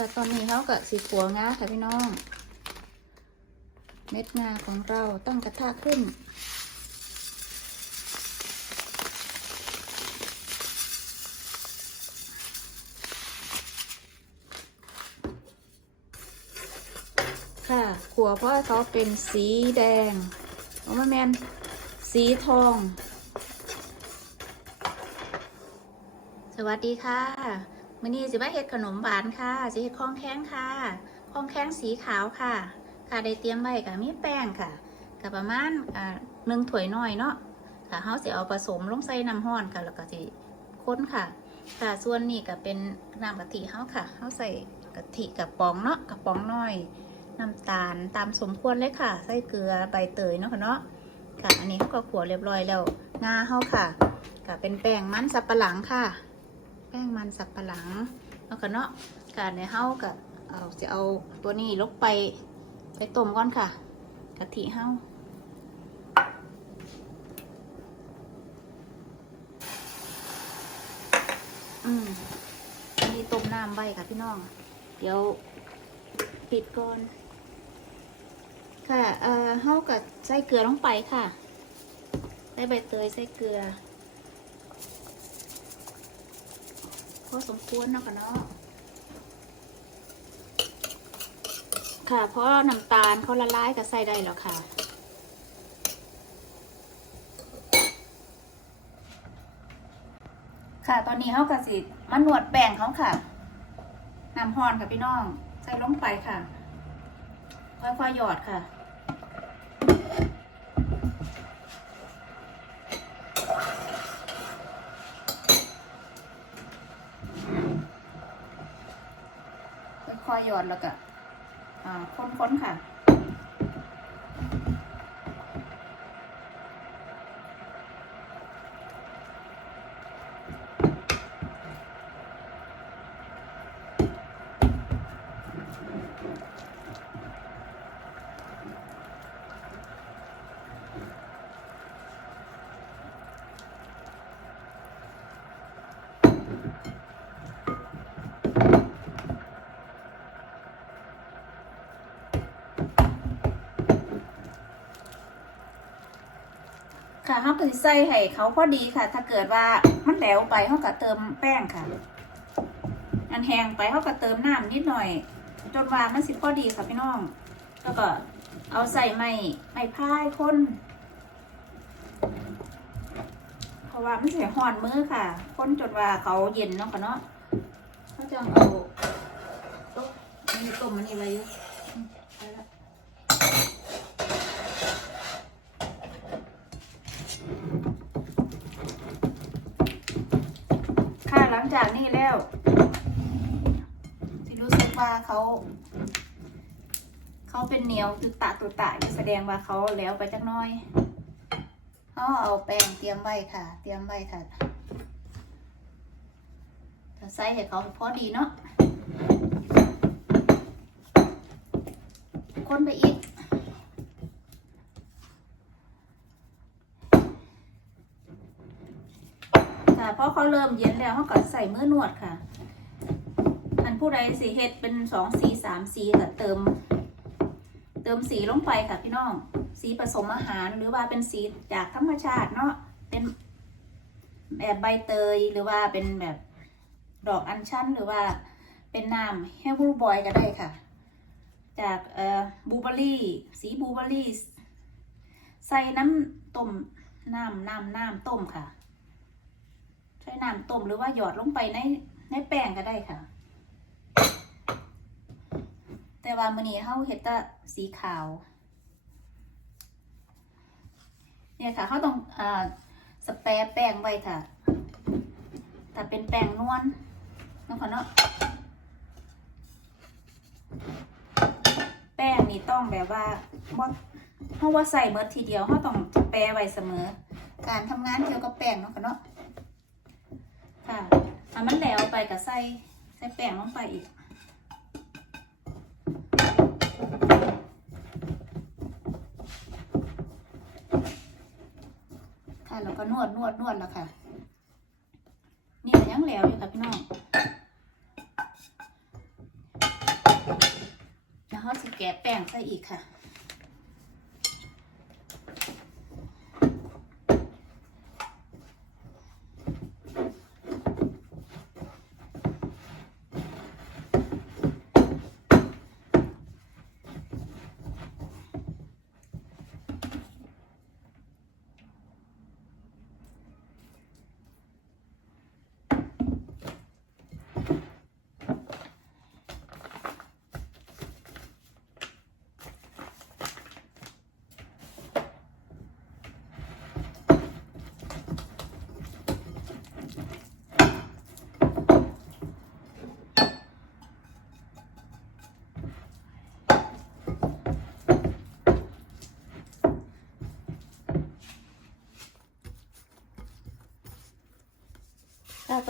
แต่ตอนนี้เขากับสีขัวงาค่ะพี่น้อง เม็ดงาของเราตั้งกระทะขึ้น ค่ะขัวเพราะเขาเป็นสีแดงโอ้มาแมนสีทอง สวัสดีค่ะ มื่อนี้สิว่าเฮ็ดขนมหวานค่ะสิเฮ็ดข้องแข้งค่ะข้องแข้งสีขาวค่ะ ค่ะได้เตรียมไว้กับมีแป้งค่ะกับประมาณอ่าหนึ่งถ้วยน้อยเนาะค่ะเฮาสิเอาผสมลงใส่น้ำร้อนค่ะแล้วก็สิค้นค่ะ ค่ะส่วนนี้ก็เป็นน้ำกะทิเฮาค่ะเฮาใส่กะทิกับป๋องเนาะกับป๋องน้อยน้ำตาลตามสมควรเลยค่ะ ใส่เกลือใบเตยเนาะค่ะเนาะค่ะ อันนี้เขาก็ขัวเรียบร้อยแล้วงาเฮาค่ะก็เป็นแป้งมันสับปะหลังค่ะ แป้งมันสับปะหลังแล้วก็เนาะการในเฮาก็เอาจะเอาตัวนี้ลงไปไปต้มก่อนค่ะกะทิเฮาอืมอันนี้ต้มน้ำไว้ค่ะพี่น้อง เดี๋ยวปิดก่อน ค่ะ เอ่อเฮากับใส่เกลือลงไปค่ะ ใส่ใบเตยใส่เกลือ พอสมควรเนาะค่ะเนาะค่ะเพราะน้ำตาลเขาละลายก็ใส่ได้แล้วค่ะ ค่ะตอนนี้เขากระสิมานวดแป้งเขาค่ะน้ำฮอนค่ะพี่น้อง ใส่ลงไปค่ะ ค่อยๆหยอดค่ะ ยอดแล้วก็อ่าค้นๆค่ะ ก็สิใส่ให้เขาพอดีค่ะ ถ้าเกิดว่ามันแหลวไปเขาก็เติมแป้งค่ะ อันแห้งไปเขาก็เติมน้ำนิดหน่อย จนว่ามันสิพอดีค่ะพี่น้อง แล้วก็เอาใส่ไม้ไม้พายคนเพราะว่ามันเสียหอนมือค่ะคนจนว่าเขาเย็นเนาะค่ะเนาะเขาจะเอาโต๊ะอันนี้ต้มมันนี่ไว้อยู่อืมไปละ ค่ะห ลังจากนี้แล้วที่รู้สึกว่าเขา เขาเป็นเหนียวตุตะตุตะนี่แสดงว่าเขาแล้วไปจักน้อยเขาเอาแป้งเตรียมไว้ค่ะ เตรียมไว้ค่ะถ้าใส่ให้เขาพอดีเนาะคนไปอีก ค่ะเพราะเขาเริ่มเย็นแล้วเขาก็ใส่มือนวดค่ะอันผู้ใดสีเฮ็ดเป็นสองสีสามสีก็เติม เติมสีลงไปค่ะพี่น้อง สีผสมอาหารหรือว่าเป็นสีจากธรรมชาติเนาะเป็นแบบใบเตยหรือว่าเป็นแบบดอกอัญชันหรือว่าเป็นน้ำเฮลบลูบอยก็ได้ค่ะ จากเอ่อบูเบอรี่สีบูเบอรี่ใส่น้ำต้มน้ำน้ำน้ำต้มค่ะ ช้น้ำต้มหรือว่าหยอดลงไปในในแป้งก็ได้ค่ะ แต่ว่ามื้อนี้เฮาเฮ็ดแต่สีขาว เนี่ยค่ะเขาต้องอ่าสเปรย์แป้งไว้ค่ะถ้าเป็นแป้งนวลเนาะคะเนาะแป้งนี่ต้องแบบว่าบ่เพราะว่าใส่เมื่อทีเดียวเขาต้องสเปรไว้เสมอ การทำงานเกี่ยวกับแป้งเนาะค่ะเนาะ ค่ะถ้ามันแล้วไปก็ใส่ใส่แป้งลงไปอีกค่ะแล้วก็นวดนวดนวดแล้วค่ะ นี่ยังแล้วอยู่ค่ะพี่น้องแกะแป้งใส่อีกค่ะ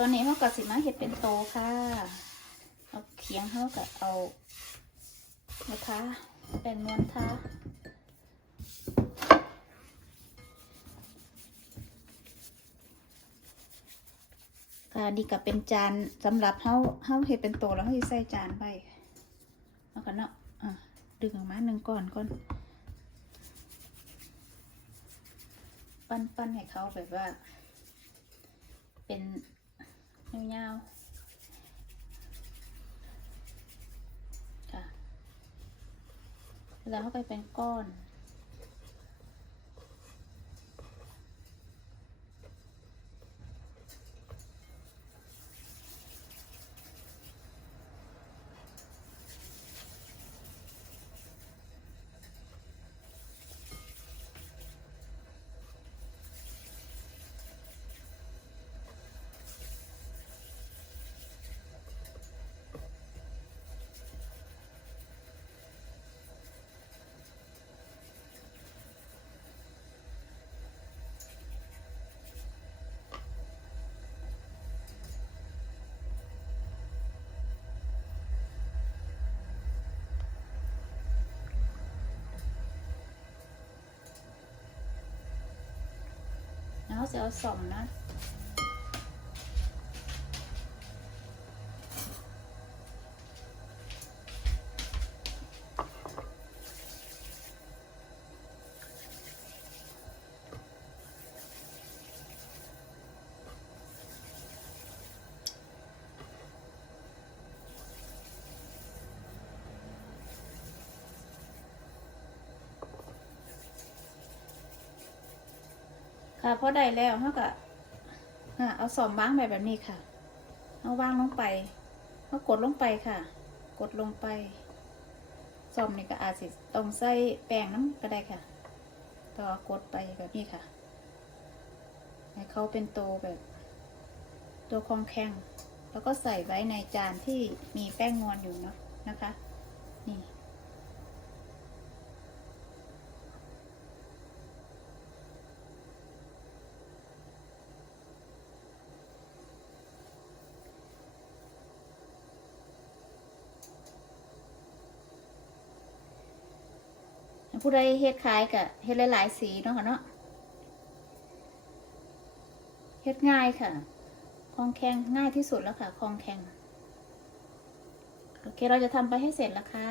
ตอนนี้เขากับสิมาเห็ดเป็นโตค่ะ เอาเคียงเขากับเอานะคะเป็นมวนค่ะค่ะดีกับเป็นจานสำหรับเขาเขาเห็ดเป็นโตแล้วเขาจะใส่จานไปแล้วกันเนาะอะดึงออกมาหนึ่งก่อนก่อน ปั้นปั้นให้เขาแบบว่า เป็น ยาวๆค่ะแล้วเข้าไปเป็นก้อน แล้วจะเอาสองนะ ค่ะพอได้แล้วเขาก็อะเอาสอมวางไปแบบนี้ค่ะเอาวางลงไปเอากดลงไปค่ะ กดลงไปซอมนี่ก็อาจสิต้องใส่แป้งน้ำก็ได้ค่ะ ต่อกดไปแบบนี้ค่ะให้เขาเป็นโตวแบบ ตัวคองแข็งแล้วก็ใส่ไว้ในจานที่มีแป้งงอนอยู่เนาะนะคะ นี่ ผู้ใดเฮ็ดขายกับเฮ็ดหลายๆสีเนาะค่ะเนาะเฮ็ดง่ายค่ะคลองแข็งง่ายที่สุดแล้วค่ะคลองแข็งโอเคเราจะทำไปให้เสร็จแล้วค่ะ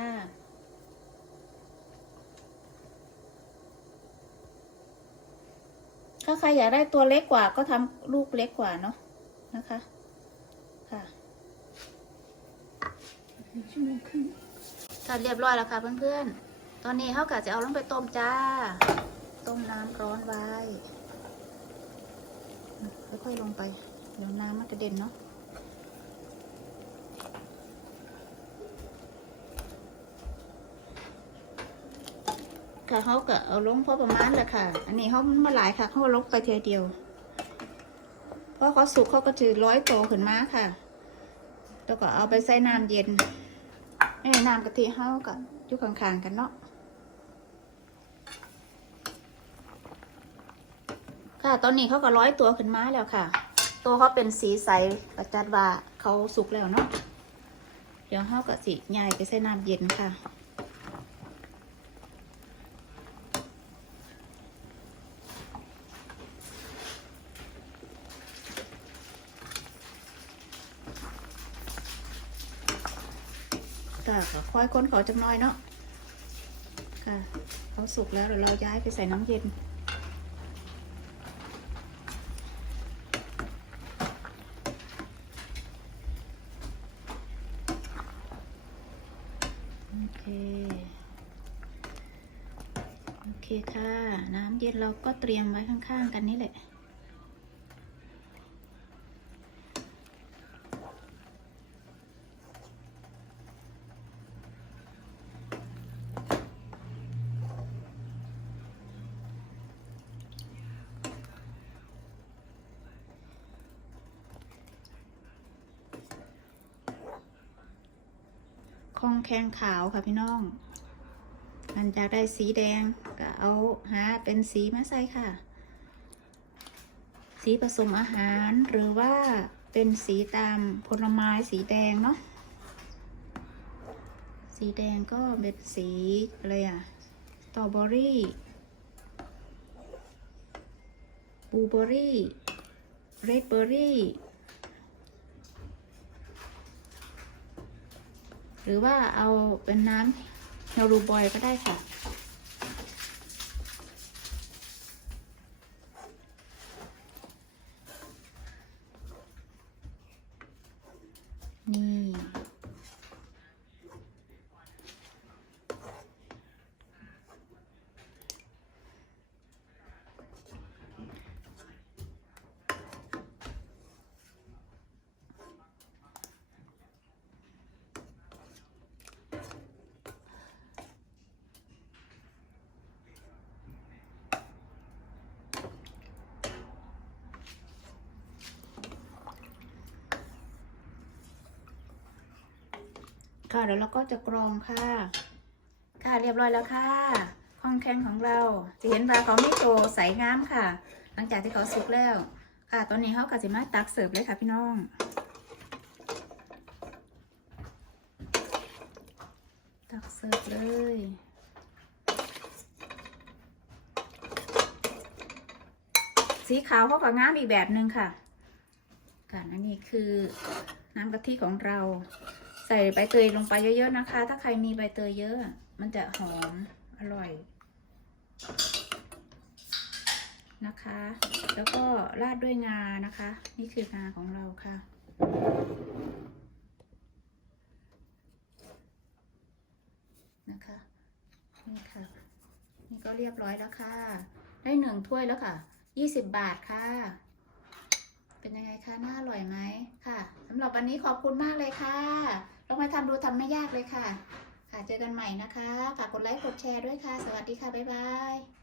ถ้าใครอยากได้ตัวเล็กกว่าก็ทำลูกเล็กกว่าเนาะนะคะ ค่ะก็เรียบร้อยแล้วค่ะเพื่อนๆ ตอนนี้เขากะจะเอาลงไปต้มจ้า ต้มน้ำร้อนไว้ค่อยๆลงไป เดี๋ยวน้ำมันกระเด็นเนาะค่ะเขาก็เอาลงพอประมาณแหละค่ะ อันนี้เขามาหลายค่ะเขาลงไปเทีเดียว เพราะเขาสุกเขาก็จะร้อยโตขึ้นมาค่ะ แล้วก็เอาไปใส่น้ำเย็นน้ำกะทิเขาก็อยู่ข้างๆกันเนาะ ค่ะ ตอนนี้เขาก็ร้อยตัวขึ้นมาแล้วค่ะ ตัวเขาเป็นสีใสประจัดว่าเขาสุกแล้วเนาะ เดี๋ยวเขาก็สิใหญ่ไปใส่น้ำเย็นค่ะ ก็ค่อยค้นเขาจักหน้อยเนาะ ค่ะเขาสุกแล้วเดี๋ยวเราย้ายไปใส่น้ำเย็น อเค โอเคค่ะ น้ำเย็นเราก็เตรียมไว้ข้างๆกันนี่แหละ คองแคงขาวค่ะพี่น้อง มันจะได้สีแดงก็เอาหาเป็นสีมาใส่ค่ะ สีผสมอาหารหรือว่าเป็นสีตามผลไม้สีแดงเนาะ สีแดงก็เป็นสีอะไรอะสตรอเบอรี่บลูเบอรี่เรดเบอรี่ หรือว่าเอาเป็นน้ำเฮลูบอยก็ได้ค่ะ นี่ ค่ะเดี๋ยวเราก็จะกรองค่ะ ค่ะเรียบร้อยแล้วค่ะข้องแข็งของเราจะเห็นว่าเขาไม่โตใสงามค่ะ หลังจากที่เขาสุกแล้ว ค่ะ ตอนนี้เขาก็จะมาตักเสิร์ฟเลยค่ะพี่น้องตักเสิร์ฟเลย สีขาวเขาก็งามอีกแบบหนึ่งค่ะค่ะอันนี้คือน้ำกะทิของเรา ใส่ใบเตยลงไปเยอะๆนะคะ ถ้าใครมีใบเตยเยอะ มันจะหอมอร่อยนะคะ แล้วก็ราดด้วยงานะคะ นี่คืองาของเราค่ะ นะคะนี่ค่ะ นี่ก็เรียบร้อยแล้วค่ะ ได้หนึ่งถ้วยแล้วค่ะยี่สิบบาทค่ะ เป็นยังไงคะ น่าอร่อยไหมค่ะสำหรับวันนี้ขอบคุณมากเลยค่ะ ลองมาทำดูทำไม่ยากเลยค่ะ ค่ะ เจอกันใหม่นะคะ ฝากกดไลค์ กดแชร์ด้วยค่ะ สวัสดีค่ะ บ๊ายบาย